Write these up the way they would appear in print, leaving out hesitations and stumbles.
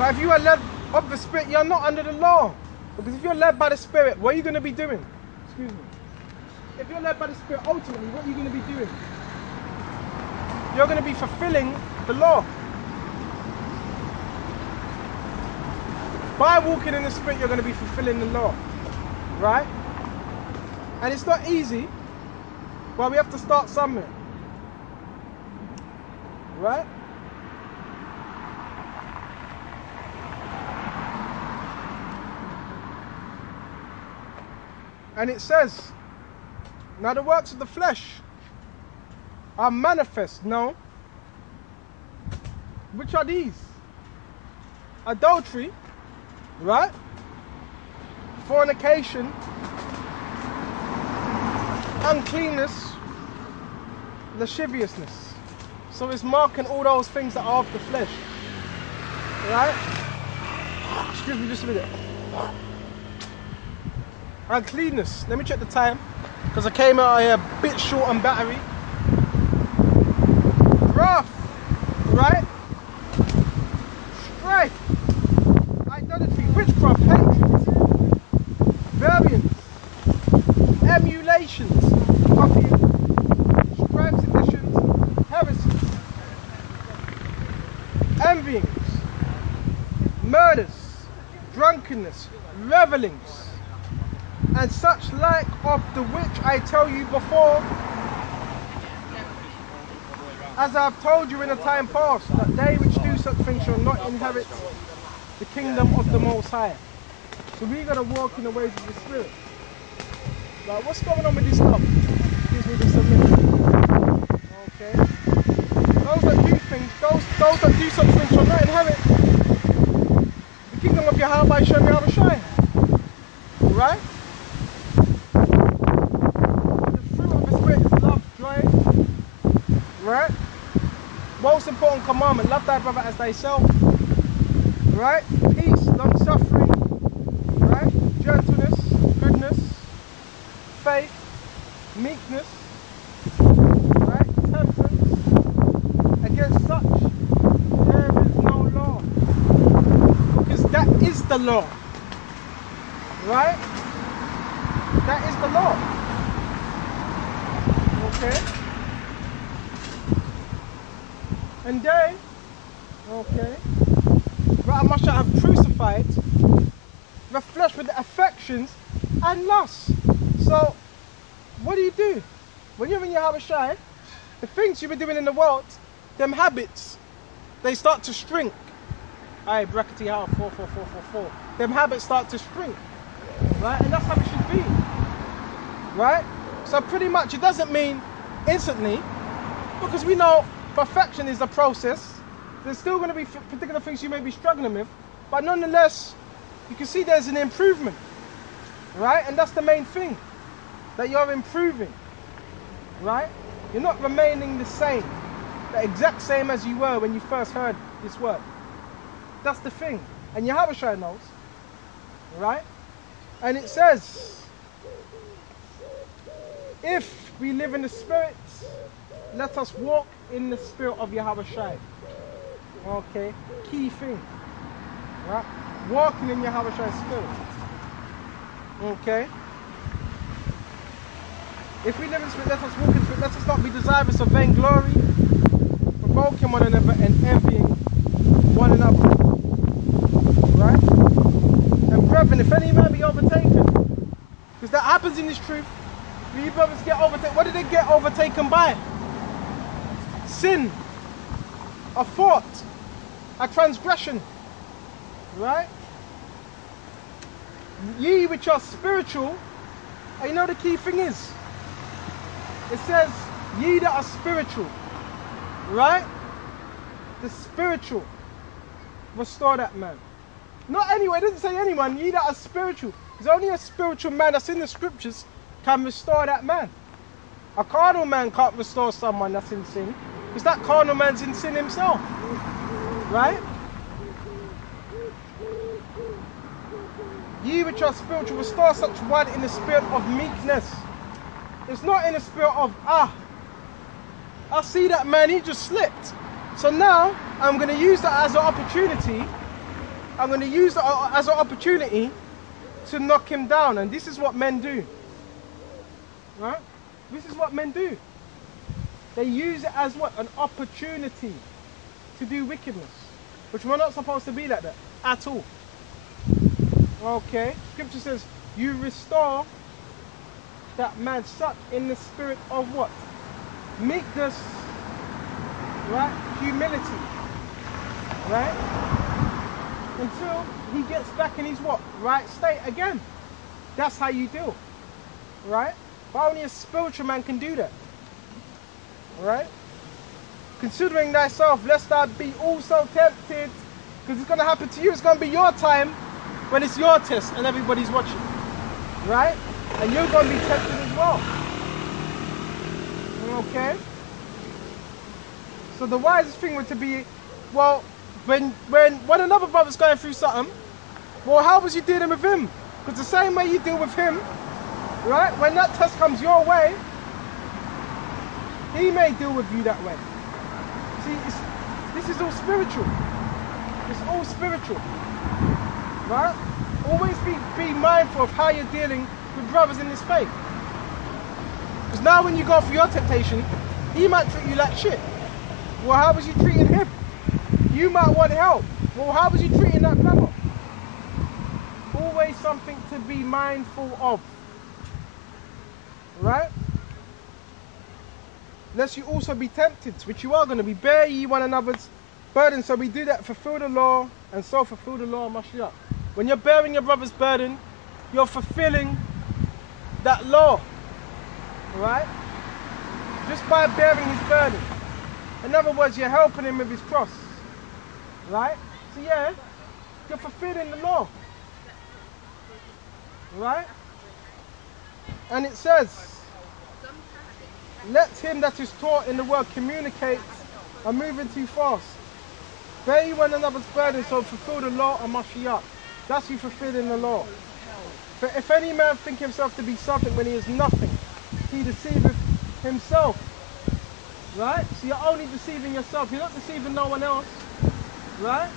But if you are led of the Spirit, you're not under the law. Because if you're led by the Spirit, what are you going to be doing? Excuse me. If you're led by the Spirit, ultimately, what are you going to be doing? You're going to be fulfilling the law. By walking in the Spirit, you're going to be fulfilling the law. Right? And it's not easy, but we have to start somewhere. Right? And it says, now the works of the flesh are manifest now. Which are these? Adultery, right? Fornication, uncleanness, lasciviousness. So it's marking all those things that are of the flesh, right? Excuse me just a minute. Uncleanness. Let me check the time, because I came out here a bit short on battery. Wrath, right? Strife, idolatry, witchcraft, hatred, variance, emulations, copying, strife, seditions, heresies, envyings, murders, drunkenness, revelings, and such like, of the which I tell you before, as I have told you in a time past, that they which do such things shall not inherit the kingdom of the Most High. So we got to walk in the ways of the Spirit. Like, what's going on with this stuff? Excuse me just a minute. Okay. Those that do things, those that do such things shall not inherit the kingdom of Yahweh Shem Yahweh. Right? Right? Most important commandment, love thy brother as thyself. Right? Peace, long suffering, right? Gentleness, goodness, faith, meekness, right? Temperance. Against such there is no law. Because that is the law. Right? That is the law. Okay? And they, okay, rather much I have crucified the flesh with the affections and lusts. So, what do? When you're in your Habashai, the things you've been doing in the world, them habits, they start to shrink. Aye, brackety how 4. Them habits start to shrink, right? And that's how it should be, right? So pretty much it doesn't mean instantly, because we know perfection is a process. There's still going to be particular things you may be struggling with, but nonetheless, you can see there's an improvement, right? And that's the main thing, that you're improving, right? You're not remaining the same, the exact same as you were when you first heard this word. That's the thing. And Yahushua knows, right? And it says, if we live in the Spirit, let us walk in the Spirit of Yahushua. Okay, key thing, right? Walking in Yahushua's Spirit. Okay. If we live in the Spirit, let us walk in the Spirit. Let us not be desirous of vainglory, provoking one another and envying one another. Right? And brethren, if any man be overtaken, because that happens in this truth, you brothers get overtaken. What did they get overtaken by? Sin, a fault, a transgression, right? Ye which are spiritual, and you know the key thing is, it says, ye that are spiritual, right? The spiritual, restore that man. Not anyone, it doesn't say anyone, ye that are spiritual. Because only a spiritual man that's in the scriptures can restore that man. A carnal man can't restore someone that's in sin, because that carnal man's in sin himself, right? Ye which are spiritual, restore such one in the spirit of meekness. It's not in the spirit of, I see that man, he just slipped. So now, I'm going to use that as an opportunity I'm going to use it as an opportunity to knock him down. And this is what men do. Right? This is what men do. They use it as what? An opportunity to do wickedness. Which we're not supposed to be like that at all. Okay? Scripture says, you restore that man such in the spirit of what? Meekness, right? Humility, right? Until he gets back in his what? Right state again. That's how you do, right? But only a spiritual man can do that, right? Considering thyself, lest thou be also tempted, because it's going to happen to you. It's going to be your time when it's your test and everybody's watching, right? And you're going to be tempted as well. Okay? So the wisest thing would to be, well, when another brother's going through something, well, how was you dealing with him? Because the same way you deal with him, right? When that test comes your way, he may deal with you that way. See, this is all spiritual. It's all spiritual, right? Always be mindful of how you're dealing with brothers in this faith. Because now when you go for your temptation, he might treat you like shit. Well, how was you treating him? You might want help. Well, how was you treating that brother? Always something to be mindful of. Right? Lest you also be tempted, which you are going to be. Bear ye one another's burden. So we do that, fulfill the law, and so fulfill the law of Mashiach. When you're bearing your brother's burden, you're fulfilling that law. Right? Just by bearing his burden. In other words, you're helping him with his cross. Right? So yeah, you're fulfilling the law. Right? And it says, let him that is taught in the word communicate and moving too fast. Bear ye one another's burden, so fulfill the law of Mashiach. That's you fulfilling the law. For if any man think himself to be something when he is nothing, he deceiveth himself. Right? So you're only deceiving yourself. You're not deceiving no one else. Right?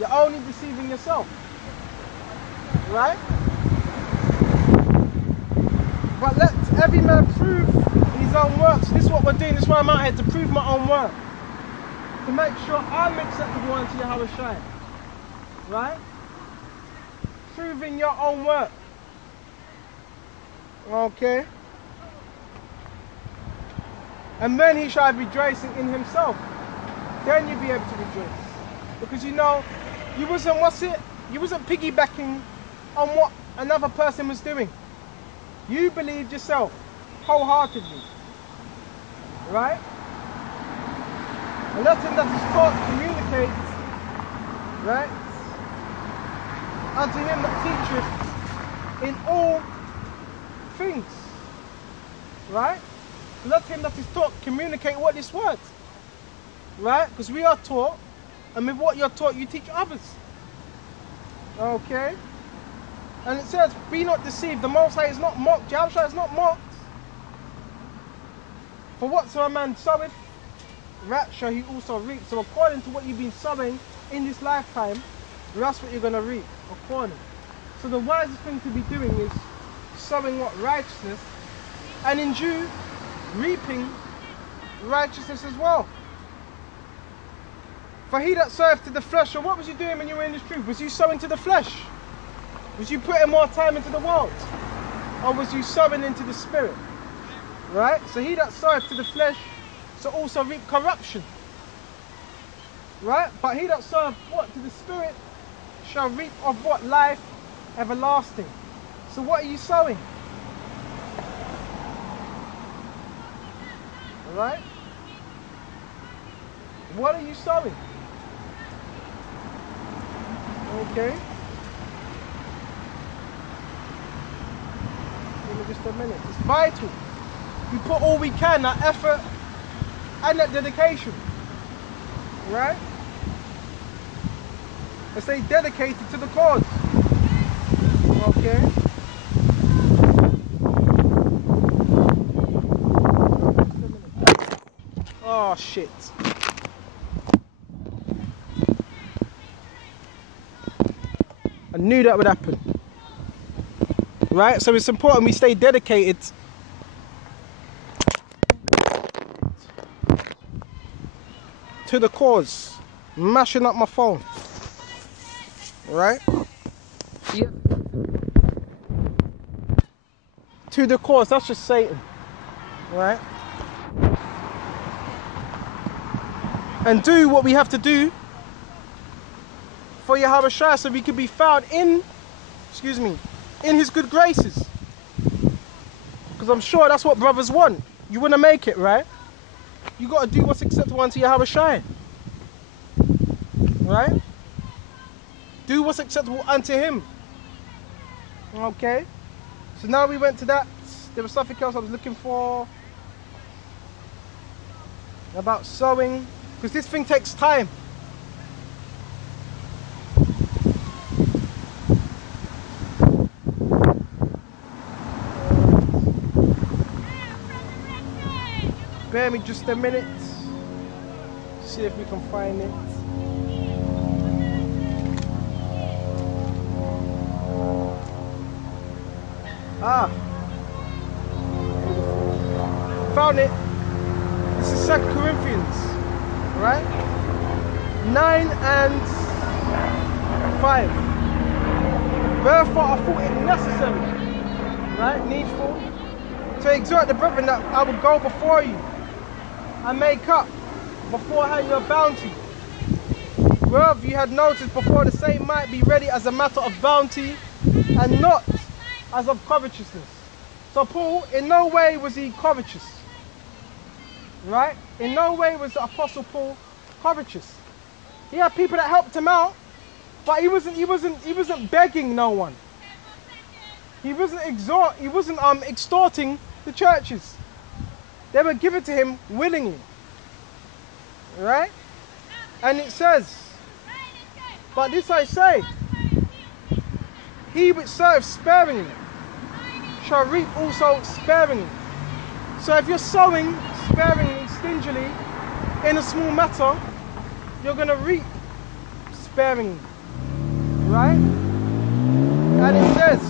You're only deceiving yourself. Right? But let every man prove his own works. This is what we're doing. This is why I'm out here, to prove my own work. To make sure I'm acceptable unto Yahweh Shai. Right? Proving your own work. Okay? And then he shall be rejoicing in himself. Then you'll be able to rejoice. Because you know, you wasn't, you wasn't piggybacking on what another person was doing. You believed yourself wholeheartedly. Right? And let him that is taught communicate, right, unto him that teacheth in all things. Right? Let him that is taught communicate what is word. Right? Because we are taught, and with what you're taught, you teach others. Okay? And it says, be not deceived. The Most High is not mocked. Yahweh is not mocked. For whatsoever man soweth, that shall he also reap. So according to what you've been sowing in this lifetime, that's what you're going to reap. According. So the wisest thing to be doing is sowing what? Righteousness. And in due, reaping righteousness as well. For he that soweth to the flesh, so what was you doing when you were in this truth? Was you sowing to the flesh? Was you putting more time into the world? Or was you sowing into the spirit? Right? So he that soweth to the flesh shall also reap corruption. Right? But he that soweth what? To the spirit shall reap of what? Life everlasting. So what are you sowing? Alright? What are you sowing? Okay. Give me just a minute. It's vital. We put all we can, that effort and that dedication. Right? I stay dedicated to the cause. Okay. Oh shit. I knew that would happen. Right? So it's important we stay dedicated to the cause. Mashing up my phone. Right? Yeah. To the cause, that's just Satan. Right? And do what we have to do for Yahweh Shai so we can be found in, in his good graces. Because I'm sure that's what brothers want. You want to make it, right? You got to do what's acceptable unto Yahweh Shai. Right? Do what's acceptable unto him. Okay? So now we went to that. There was something else I was looking for. About sowing. Because this thing takes time. Bear me just a minute. See if we can find it. Ah. Found it. This is 2 Corinthians. Right? 9 and 5. Therefore I thought it necessary. Right? Needful. To exhort the brethren that I will go before you and make up beforehand your bounty, whereof you had noticed before the same might be ready as a matter of bounty and not as of covetousness. So Paul, in no way was he covetous. Right? In no way was the Apostle Paul covetous. He had people that helped him out, but he wasn't begging no one. He wasn't extorting the churches. They were given to him willingly. Right? And it says, but this I say, he which serves sparingly shall reap also sparingly. So if you're sowing sparingly, stingily, in a small matter, you're going to reap sparingly. Right? And it says,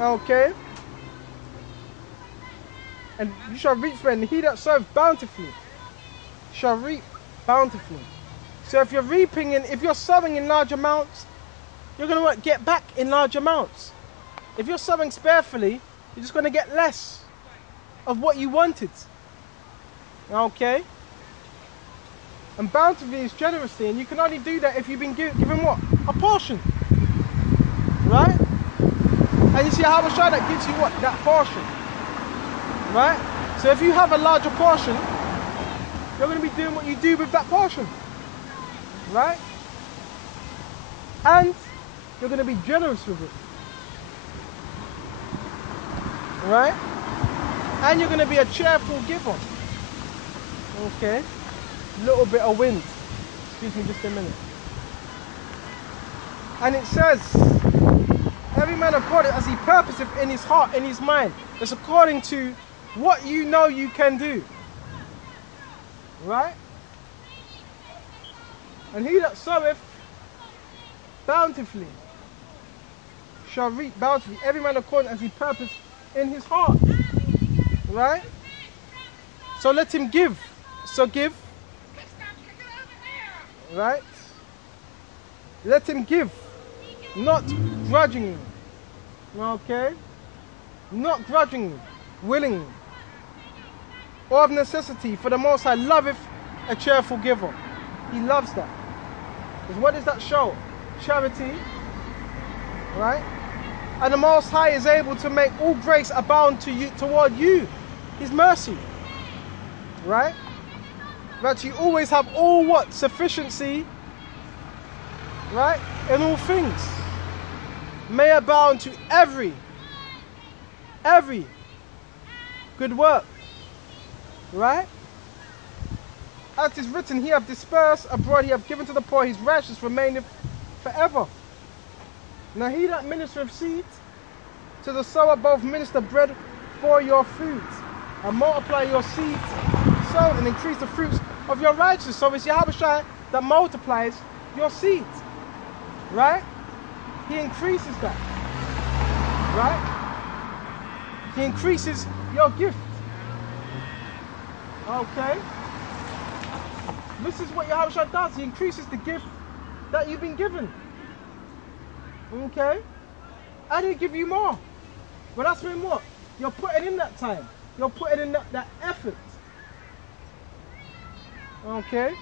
okay, and you shall reap sparingly. He that serves bountifully shall reap bountifully. So if you're reaping and if you're sowing in large amounts, you're going to get back in large amounts. If you're sowing sparely, you're just going to get less of what you wanted. Okay? And bountifully is generously, and you can only do that if you've been given what? A portion. Right? And you see how Shai that gives you what? That portion. Right? So if you have a larger portion, you're going to be doing what you do with that portion. Right? And you're going to be generous with it. Right? And you're going to be a cheerful giver. Okay? Little bit of wind. Excuse me just a minute. And it says, every man according as he purposeth in his heart, in his mind. It's according to what you know you can do. Right? And he that soweth bountifully shall reap bountifully. Every man according as he purposeth in his heart. Right? So let him give. So give. Right? Let him give. Not grudgingly. Okay? Not grudgingly. Willingly. Or of necessity, for the Most High loveth a cheerful giver. He loves that. Because what does that show? Charity. Right? And the Most High is able to make all grace abound to you, toward you. His mercy. Right? That you always have all what? Sufficiency. Right? In all things. May abound to every good work. Right? As is written, he hath dispersed abroad, he hath given to the poor, his righteousness remaineth forever. Now he that ministereth seed to the sower both minister bread for your food, and multiply your seed sown, and increase the fruits of your righteousness. So it's Yahweh Shai that multiplies your seed. Right? He increases that. Right? He increases your gift. Okay? This is what Yahushua does. He increases the gift that you've been given. Okay? And he'll give you more. But that's when what? You're putting in that time. You're putting in that effort. Okay?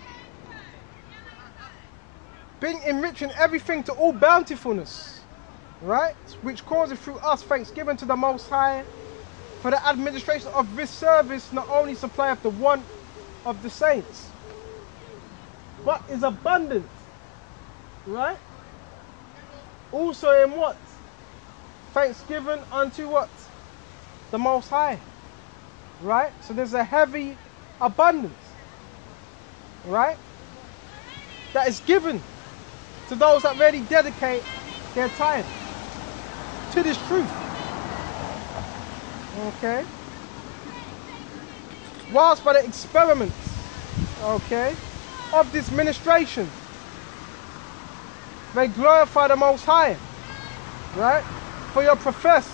Being enriching everything to all bountifulness. Right? Which causes through us thanksgiving to the Most High for the administration of this service, not only supplieth the want of the saints, but is abundant. Right? Also in what? Thanksgiving unto what? The Most High. Right? So there's a heavy abundance. Right? That is given to those that really dedicate their time to this truth. Okay? Whilst by the experiments, okay, of this ministration, they glorify the Most High, right? For your professed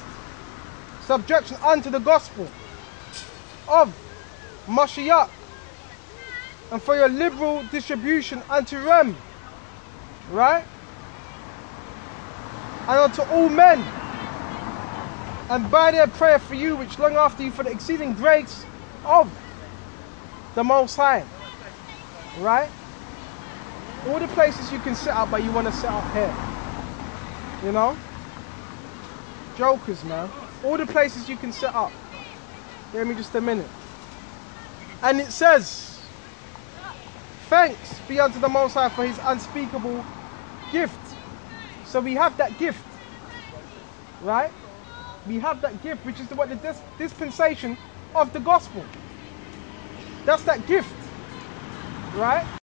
subjection unto the gospel of Mashiach, and for your liberal distribution unto Rem, right? And unto all men, and by their prayer for you, which long after you for the exceeding grace of the Most High, right? All the places you can sit up, but you want to sit up here, you know? Jokers, man. All the places you can sit up. Give me just a minute. And it says, thanks be unto the Most High for his unspeakable gift. So we have that gift, right? We have that gift, which is what the dispensation of the gospel. That's that gift, right?